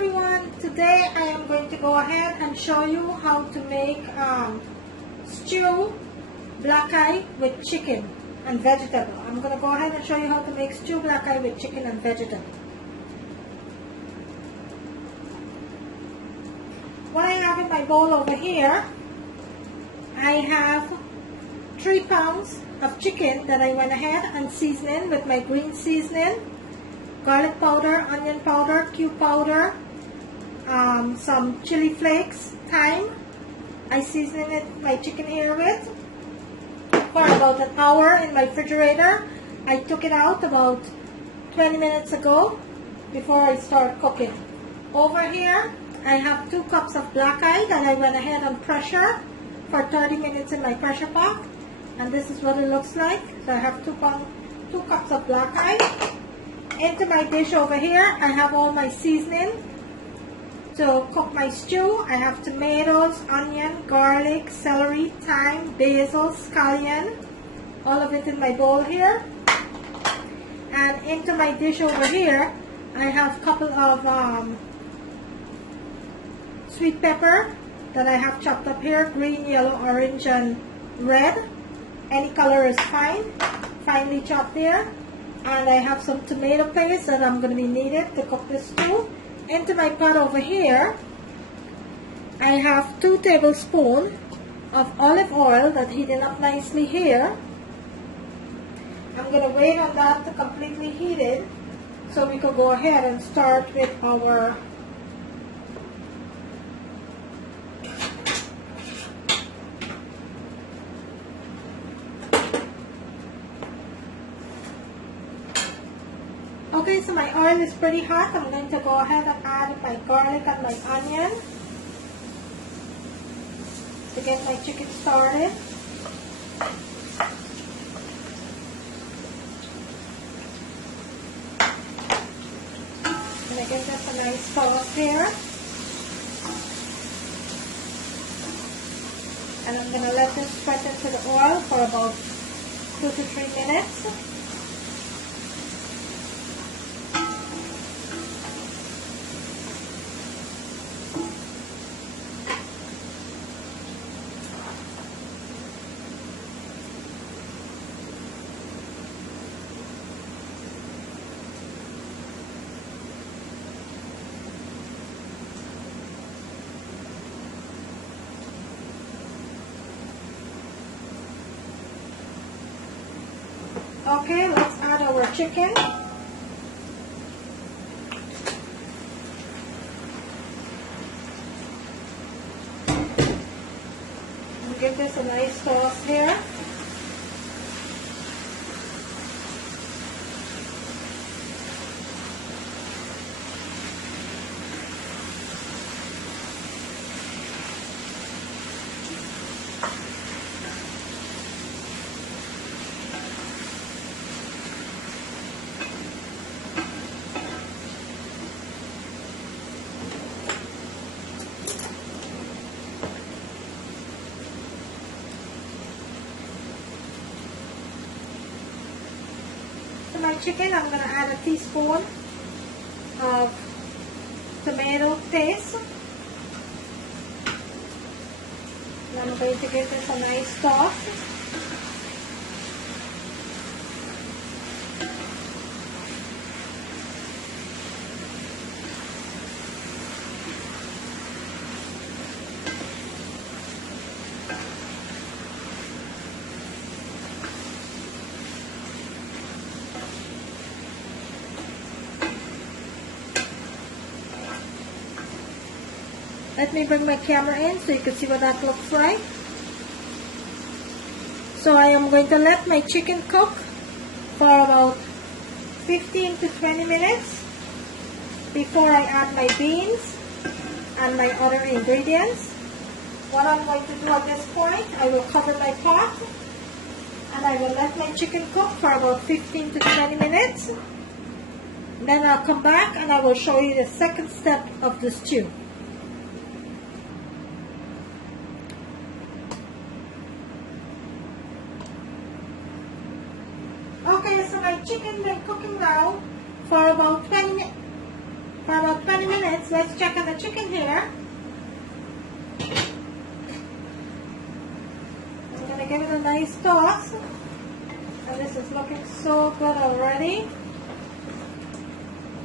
everyone, today I am going to go ahead and show you how to make stew black eye with chicken and vegetable. I'm going to go ahead and show you how to make stew black eye with chicken and vegetable. What I have in my bowl over here, I have 3 pounds of chicken that I went ahead and seasoned with my green seasoning, garlic powder, onion powder, cube powder, some chili flakes, thyme. I seasoned my chicken here with for about an hour in my refrigerator. I took it out about 20 minutes ago before I start cooking. Over here I have 2 cups of black eye that I went ahead and pressure for 30 minutes in my pressure pot, and this is what it looks like. So I have 2 cups of black eye. Into my dish over here, I have all my seasoning to cook my stew. I have tomatoes, onion, garlic, celery, thyme, basil, scallion, all of it in my bowl here. And into my dish over here, I have a couple of sweet pepper that I have chopped up here, green, yellow, orange, and red. Any color is fine, finely chopped there. And I have some tomato paste that I'm going to be needed to cook this stew. Into my pot over here, I have 2 tablespoons of olive oil that's heating up nicely here. I'm going to wait on that to completely heat it so we can go ahead and start with our Okay, so my oil is pretty hot. I'm going to go ahead and add my garlic and my onion to get my chicken started. I'm going to give this a nice sauce here. And I'm going to let this sweat into the oil for about 2 to 3 minutes. Okay, let's add our chicken. And give this a nice sauce here. To my chicken, I'm going to add a teaspoon of tomato paste. And I'm going to give this a nice sauce. Let me bring my camera in so you can see what that looks like. So I am going to let my chicken cook for about 15 to 20 minutes before I add my beans and my other ingredients. What I'm going to do at this point, I will cover my pot and I will let my chicken cook for about 15 to 20 minutes. Then I'll come back and I will show you the second step of the stew. Okay, so my chicken been cooking now for about 20 minutes. Next, let's check on the chicken here. I'm going to give it a nice toss. And this is looking so good already.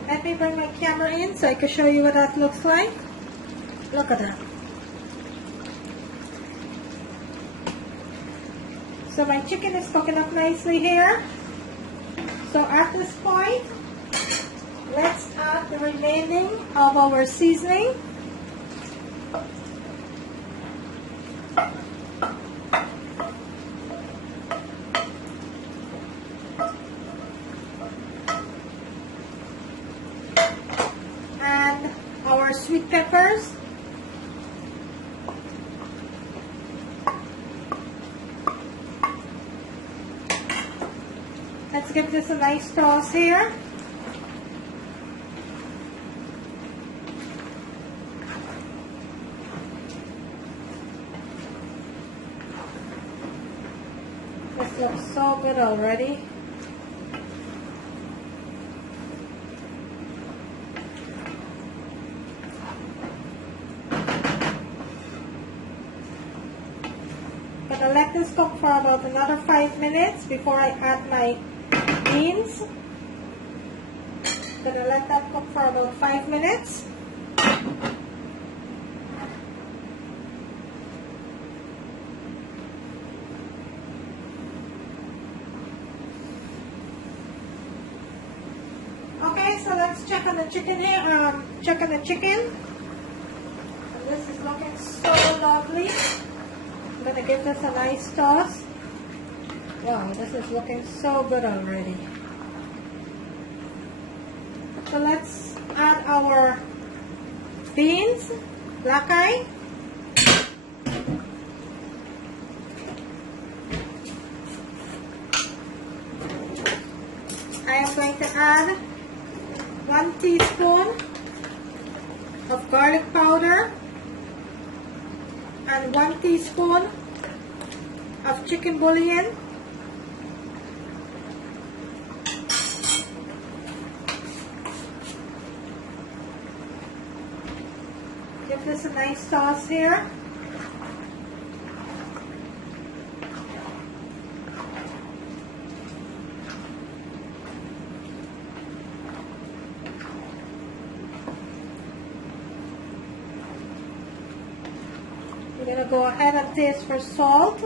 Let me bring my camera in so I can show you what that looks like. Look at that. So my chicken is cooking up nicely here. So at this point, let's add the remaining of our seasoning. And our sweet peppers. Let's give this a nice toss here. This looks so good already. Gonna let this cook for about another 5 minutes before I add my beans. Gonna let that cook for about 5 minutes. Okay, so let's check on the chicken here. Check on the chicken. And this is looking so lovely. I'm gonna give this a nice toss. Wow, this is looking so good already. So let's add our beans, black eye. I am going to add 1 teaspoon of garlic powder and 1 teaspoon of chicken bouillon. Give this a nice toss here. You're going to go ahead and taste for salt.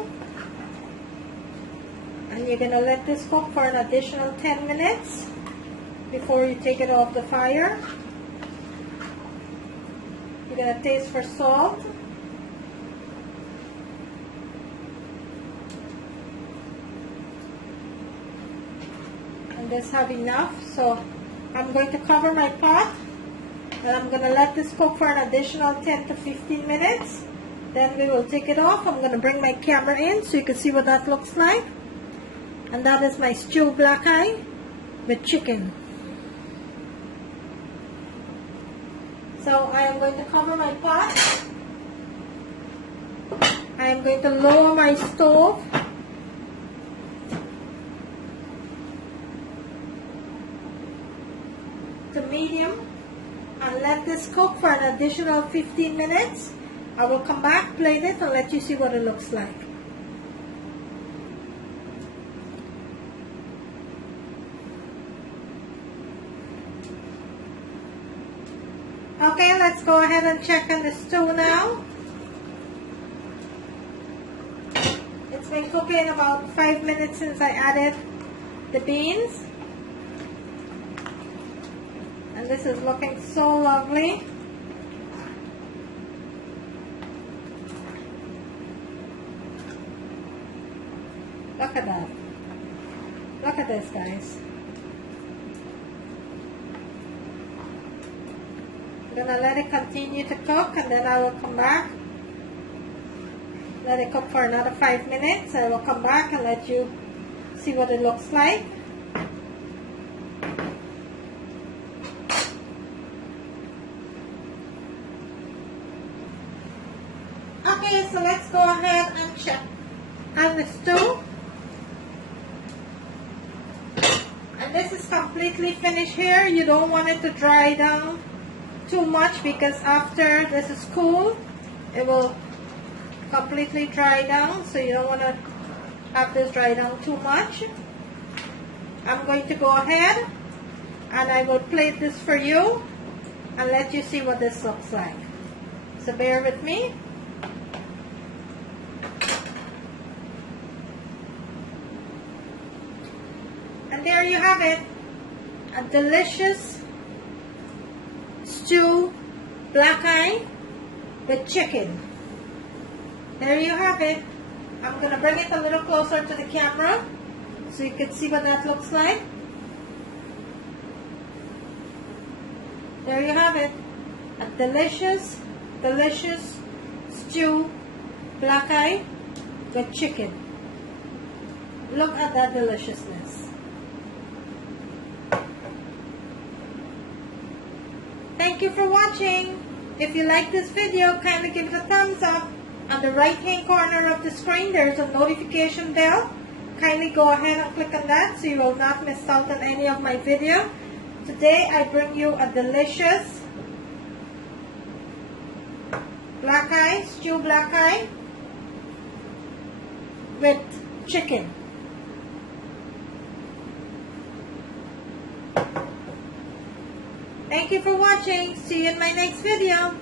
And you're going to let this cook for an additional 10 minutes before you take it off the fire. You're going to taste for salt. And this have enough. So I'm going to cover my pot. And I'm going to let this cook for an additional 10 to 15 minutes. Then we will take it off. I'm going to bring my camera in so you can see what that looks like. And that is my stewed black eye with chicken. So I am going to cover my pot. I am going to lower my stove. To medium. And let this cook for an additional 15 minutes. I will come back, plate it, and let you see what it looks like. Okay, let's go ahead and check on the stew now. It's been cooking about 5 minutes since I added the beans. And this is looking so lovely. Look at that. Look at this, guys. I'm gonna let it continue to cook, and then I will come back. Let it cook for another 5 minutes. I will come back and let you see what it looks like. Okay, so let's go ahead and check on the stew. And this is completely finished here. You don't want it to dry down too much because after this is cool, it will completely dry down, so you don't want to have this dry down too much. I'm going to go ahead and I will plate this for you and let you see what this looks like. So bear with me. And there you have it, a delicious stew black eye with chicken. There you have it. I'm going to bring it a little closer to the camera so you can see what that looks like. There you have it, a delicious, delicious stew black eye with chicken. Look at that deliciousness. Thank you for watching. If you like this video, kindly give it a thumbs up. On the right hand corner of the screen, there's a notification bell. Kindly go ahead and click on that so you will not miss out on any of my video. Today I bring you a delicious black eye, stew black eye with chicken. Thank you for watching. See you in my next video.